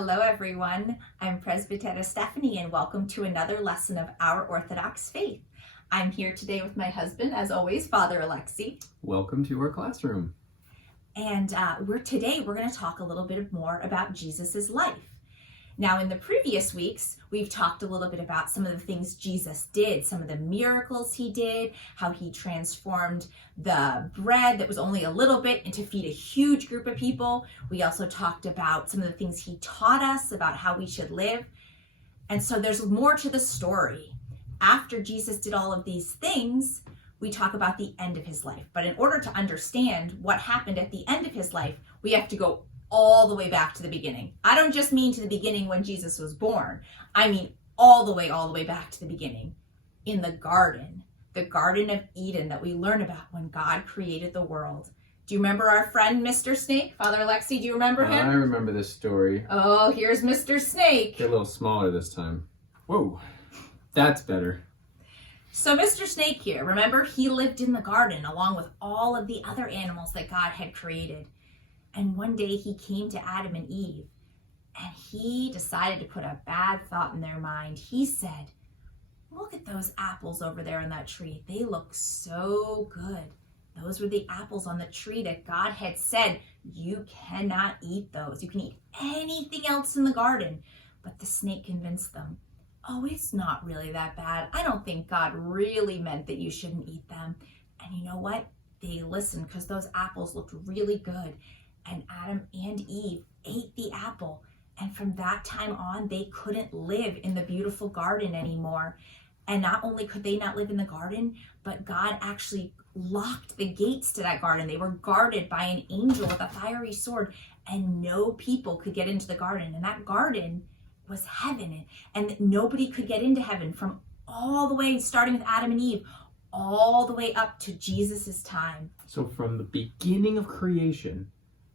Hello everyone, I'm Presbytera Stephanie and welcome to another lesson of our Orthodox faith. I'm here today with my husband, as always, Father Alexey. Welcome to our classroom. And we're going to talk a little bit more about Jesus's life. Now in the previous weeks, we've talked a little bit about some of the things Jesus did, some of the miracles he did, how he transformed the bread that was only a little bit and to feed a huge group of people. We also talked about some of the things he taught us about how we should live. And so there's more to the story. After Jesus did all of these things, we talk about the end of his life. But in order to understand what happened at the end of his life, we have to go all the way back to the beginning. I don't just mean to the beginning when Jesus was born. I mean all the way back to the beginning. In the Garden of Eden that we learn about when God created the world. Do you remember our friend Mr. Snake? Father Alexey, do you remember him? I remember this story. Oh, here's Mr. Snake. They're a little smaller this time. Whoa, that's better. So Mr. Snake here, remember he lived in the garden along with all of the other animals that God had created. And one day he came to Adam and Eve and he decided to put a bad thought in their mind. He said, look at those apples over there on that tree. They look so good. Those were the apples on the tree that God had said, you cannot eat those. You can eat anything else in the garden. But the snake convinced them, oh, it's not really that bad. I don't think God really meant that you shouldn't eat them. And you know what? They listened because those apples looked really good. And Adam and Eve ate the apple. And from that time on, they couldn't live in the beautiful garden anymore. And not only could they not live in the garden, but God actually locked the gates to that garden. They were guarded by an angel with a fiery sword, and no people could get into the garden. And that garden was heaven. And nobody could get into heaven from all the way, starting with Adam and Eve, all the way up to Jesus's time. So from the beginning of creation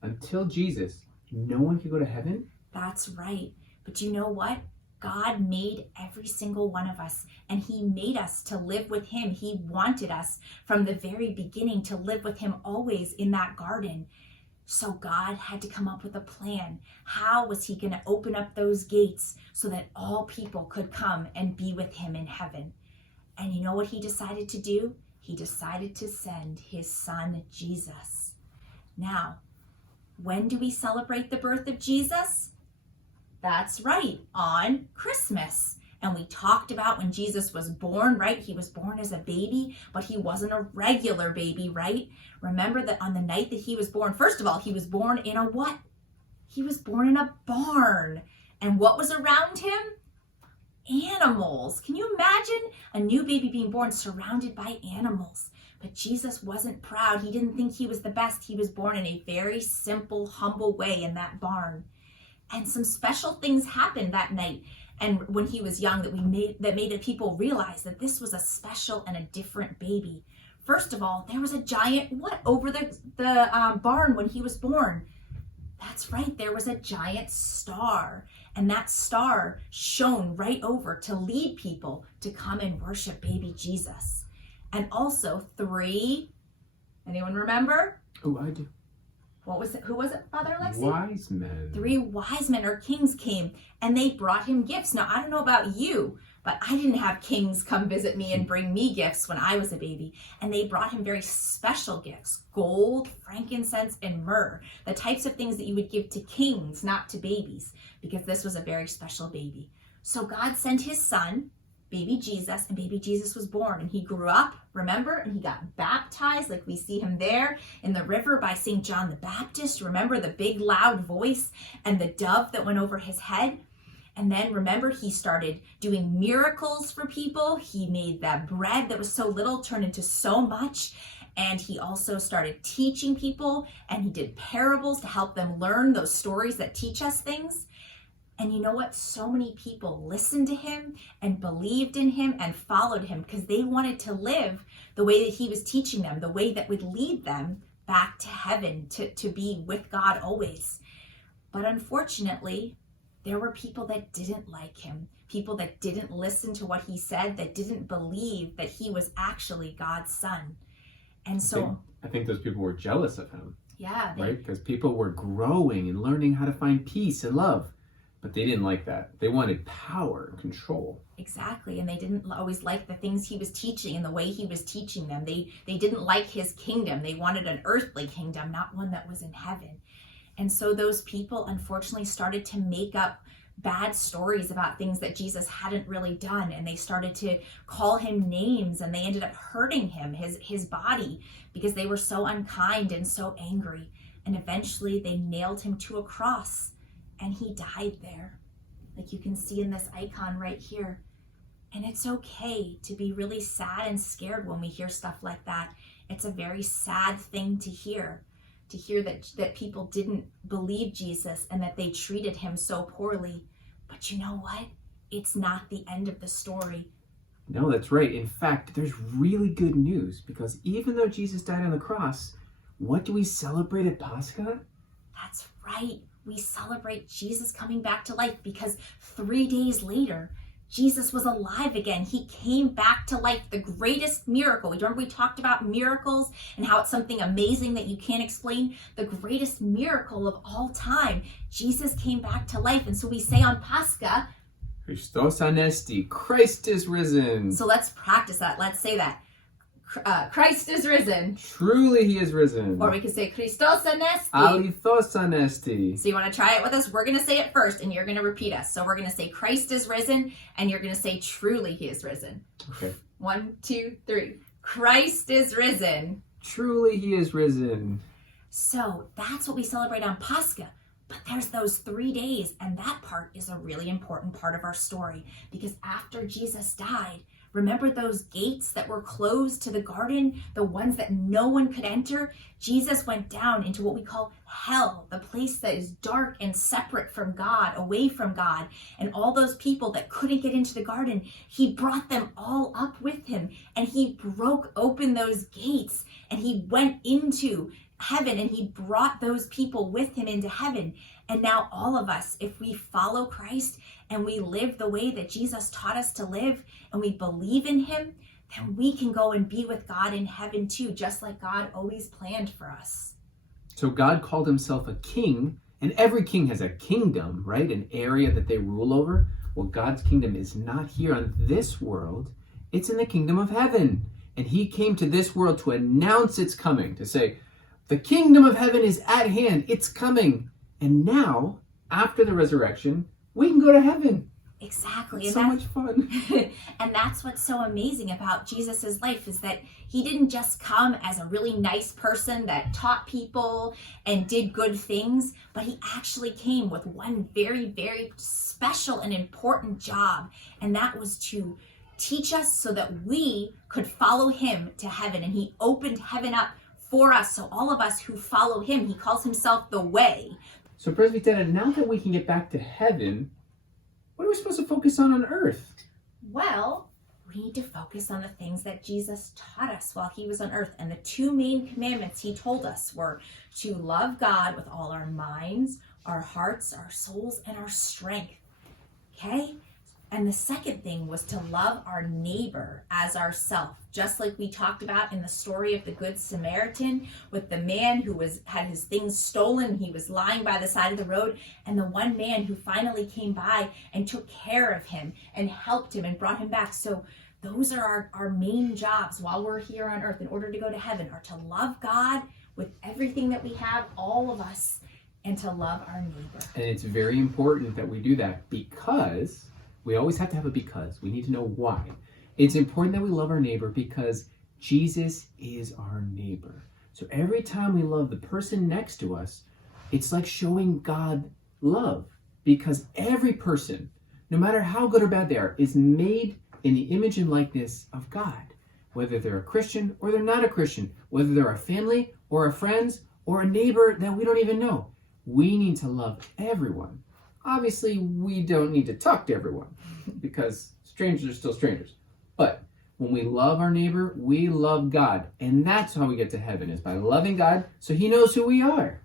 until Jesus, no one could go to heaven? That's right. But you know what? God made every single one of us, and he made us to live with him. He wanted us from the very beginning to live with him always in that garden. So God had to come up with a plan. How was he going to open up those gates so that all people could come and be with him in heaven? And you know what he decided to do? He decided to send his son, Jesus. Now, when do we celebrate the birth of Jesus? That's right, on Christmas. And we talked about when Jesus was born, right? He was born as a baby, but he wasn't a regular baby, right? Remember that on the night that he was born, first of all, he was born in a what? He was born in a barn. And what was around him? Animals. Can you imagine a new baby being born surrounded by animals? But Jesus wasn't proud. He didn't think he was the best. He was born in a very simple, humble way in that barn. And some special things happened that night. And when he was young that made the people realize that this was a special and a different baby. First of all, there was a giant over the barn when he was born? That's right, there was a giant star. And that star shone right over to lead people to come and worship baby Jesus. And also anyone remember? Oh, I do. What was it? Who was it, Father Alexey? Wise men. 3 wise men or kings came and they brought him gifts. Now, I don't know about you, but I didn't have kings come visit me and bring me gifts when I was a baby. And they brought him very special gifts: gold, frankincense, and myrrh. The types of things that you would give to kings, not to babies, because this was a very special baby. So God sent his son, baby Jesus, and baby Jesus was born. And he grew up, remember? And he got baptized, like we see him there in the river by St. John the Baptist. Remember the big loud voice and the dove that went over his head? And then remember, he started doing miracles for people. He made that bread that was so little turn into so much. And he also started teaching people, and he did parables to help them learn those stories that teach us things. And you know what? So many people listened to him and believed in him and followed him because they wanted to live the way that he was teaching them, the way that would lead them back to heaven, to be with God always. But unfortunately, there were people that didn't like him, people that didn't listen to what he said, that didn't believe that he was actually God's son. And so I think those people were jealous of him. Yeah. Right? Because people were growing and learning how to find peace and love. But they didn't like that. They wanted power and control. Exactly. And they didn't always like the things he was teaching and the way he was teaching them. They didn't like his kingdom. They wanted an earthly kingdom, not one that was in heaven. And so those people, unfortunately, started to make up bad stories about things that Jesus hadn't really done. And they started to call him names, and they ended up hurting him, his body, because they were so unkind and so angry. And eventually they nailed him to a cross, and he died there, like you can see in this icon right here. And it's okay to be really sad and scared when we hear stuff like that. It's a very sad thing to hear that people didn't believe Jesus and that they treated him so poorly. But you know what? It's not the end of the story. No, that's right. In fact, there's really good news, because even though Jesus died on the cross, what do we celebrate at Pascha? That's right. We celebrate Jesus coming back to life, because 3 days later, Jesus was alive again. He came back to life, the greatest miracle. Remember we talked about miracles and how it's something amazing that you can't explain? The greatest miracle of all time. Jesus came back to life. And so we say on Pascha, Christos anesti, Christ is risen. So let's practice that. Let's say that. Christ is risen. Truly he is risen. Or we could say Christos anesti. Alithos anesti. So you want to try it with us? We're going to say it first and you're going to repeat us. So we're going to say Christ is risen and you're going to say truly he is risen. Okay. 1, 2, 3. Christ is risen. Truly he is risen. So that's what we celebrate on Pascha. But there's those 3 days, and that part is a really important part of our story, because after Jesus died, remember those gates that were closed to the garden, the ones that no one could enter? Jesus went down into what we call hell, the place that is dark and separate from God, away from God. And all those people that couldn't get into the garden, he brought them all up with him, and he broke open those gates, and he went into heaven, and he brought those people with him into heaven. And now all of us, if we follow Christ and we live the way that Jesus taught us to live, and we believe in him, then we can go and be with God in heaven too, just like God always planned for us. So God called himself a king, and every king has a kingdom, right? An area that they rule over. Well, God's kingdom is not here on this world. It's in the kingdom of heaven. And he came to this world to announce its coming, to say, the kingdom of heaven is at hand. It's coming. And now, after the resurrection, we can go to heaven. Exactly. It's so much fun. And that's what's so amazing about Jesus's life, is that he didn't just come as a really nice person that taught people and did good things, but he actually came with one very, very special and important job. And that was to teach us so that we could follow him to heaven. And he opened heaven up for us. So all of us who follow him, he calls himself the way. So Presbyterian, now that we can get back to heaven, what are we supposed to focus on earth? Well, we need to focus on the things that Jesus taught us while he was on earth. And the 2 main commandments he told us were to love God with all our minds, our hearts, our souls, and our strength. Okay? And the second thing was to love our neighbor as ourself, just like we talked about in the story of the Good Samaritan, with the man who had his things stolen. He was lying by the side of the road, and the one man who finally came by and took care of him and helped him and brought him back. So those are our main jobs while we're here on earth in order to go to heaven, are to love God with everything that we have, all of us, and to love our neighbor. And it's very important that we do that, because we always have to have a because. We need to know why. It's important that we love our neighbor because Jesus is our neighbor. So every time we love the person next to us, it's like showing God love, because every person, no matter how good or bad they are, is made in the image and likeness of God. Whether they're a Christian or they're not a Christian, whether they're our family or our friends or a neighbor that we don't even know. We need to love everyone. Obviously, we don't need to talk to everyone, because strangers are still strangers. But when we love our neighbor, we love God. And that's how we get to heaven, is by loving God so he knows who we are.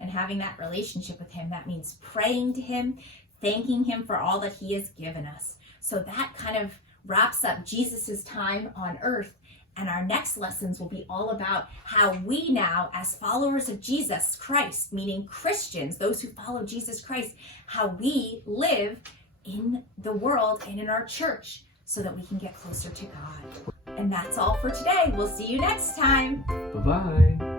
And having that relationship with him, that means praying to him, thanking him for all that he has given us. So that kind of wraps up Jesus's time on earth. And our next lessons will be all about how we now, as followers of Jesus Christ, meaning Christians, those who follow Jesus Christ, how we live in the world and in our church so that we can get closer to God. And that's all for today. We'll see you next time. Bye-bye.